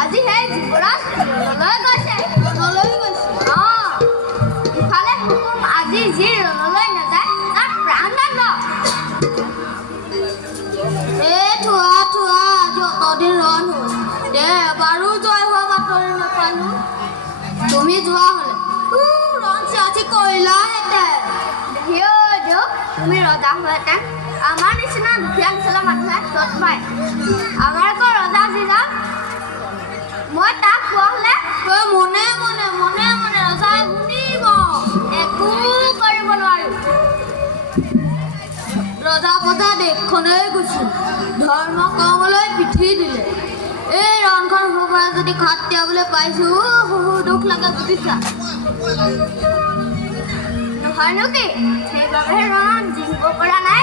আজি সেই যুৱৰাজ ৰণলৈ গৈছে ইফালে হুকুম আজি যি ৰণলৈ নাযায় তাৰ প্ৰাণদণ্ড থোৱা আজি অতদিন ৰণ হ'ল দে এবাৰো জয় হোৱা বাতৰি নাপালো তুমি যোৱা হ'লে ৰণ চিয়াচি কৰিলাহেঁতেন দিয়ক তুমি ৰজা হোৱাহেঁতেন আমাৰ নিচিনা দুখীয়া নিচলা মানুহে তৎ পায় আমাৰ আকৌ ৰজা যিজন মই তাক কোৱা হ'লে তই মনে মনে ৰজাই শুনিব একো কৰিব নোৱাৰিম ৰজা প্ৰজা দেশখনেই গৈছিল ধৰ্ম কৰ্মলৈ পিঠি দিলে এই ৰণখন হ'ব পৰা যদি খাট তিয়াবলৈ পাইছো বহুত দুখ লাগে বুজিছা নহয়নো কি সেইবাবে ৰণ জিকিব পৰা নাই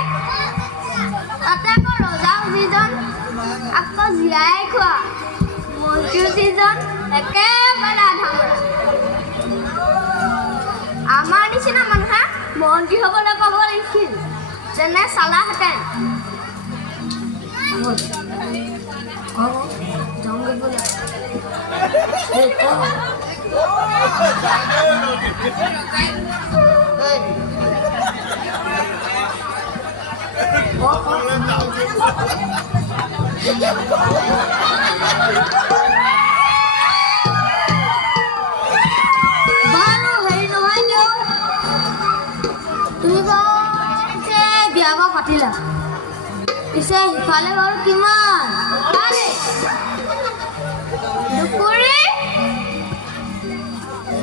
তাতে আকৌ ৰজা যিজন আকৌ জীয়াই খোৱা মন্ত্ৰী যিজন একেবাৰে আধা মৰা আমাৰ নিচিনা মানুহে মন্ত্ৰী হ'বলৈ পাব লাগিছিল যেনে চালাহেঁতেন পাতিলা পিছে সিফালে বাৰু কিমান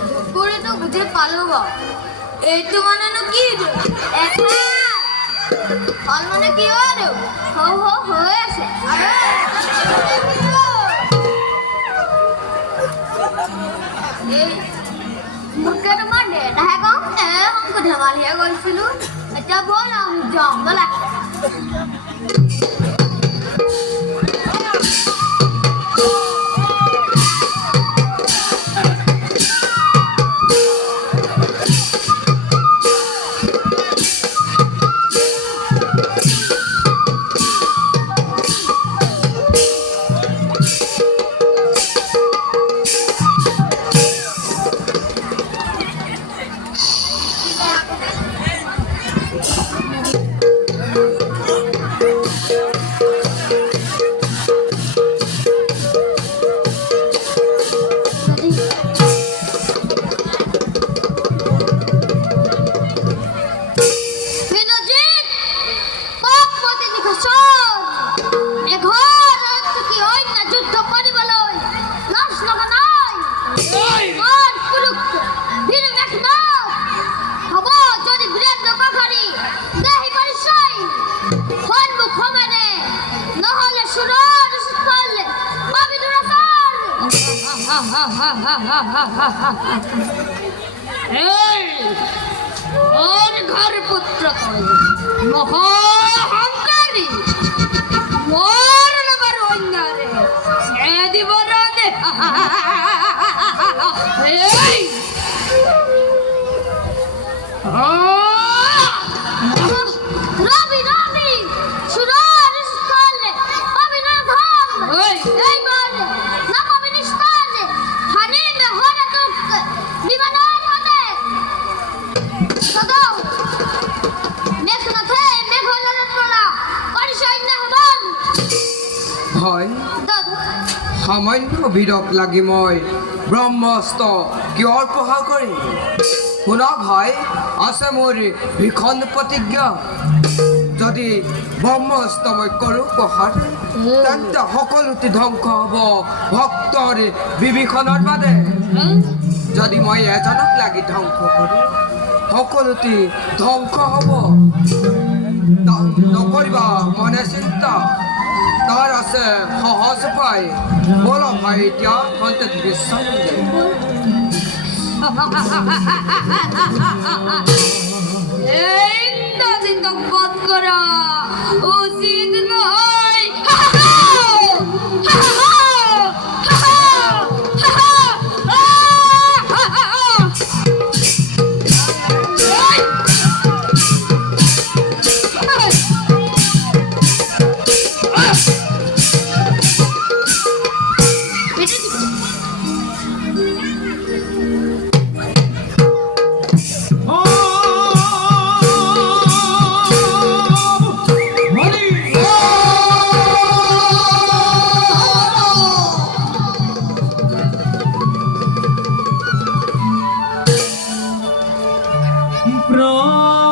দুকুৰিটো বুজি পালো বাৰু এইটো মানেনো কি ফল মানে কি হয় হৈ আছে মোতকে তোমাৰ দেউতাহে কওঁ ধেমালিহে কৰিছিলো এতিয়া ব'ল আমি যাওঁ ব'লা এই ওর ঘর পুত্র কই মহাহংকারী মোর নগর অন্যারে সে দিব রাধে এই রবি রবি সুরার স্থানে অবিনা ধাম এই বলে না অবিনা স্থানে হানি রহনা তুক বিমানান হতে সদাও মেঘনাথে মেঘনার প্রলা পরিচয় না হবন হয় দাদু সামান্য বিৰক লাগি মই ব্ৰহ্মাস্ত্ৰ কিয়ৰ প্ৰহাৰ কৰিম শুনক হয় আছে মোৰ ভীষণ প্ৰতিজ্ঞা যদি ব্ৰহ্মাস্ত্ৰ মই কৰোঁ প্ৰহাৰ তেন্তে সকলোতে ধ্বংস হ'ব ভক্তৰ বিভীষণৰ বাদে যদি মই এজনক লাগি ধ্বংস কৰোঁ সকলোতে ধ্বংস হ'ব নকৰিবা মনে চিন্তা তাৰ আছে সহজ উপায় বল ভাই এতিয়া সন্তেত বিশ্বাস এই চিন্তা বধ করা উচিত নয় প্রাণ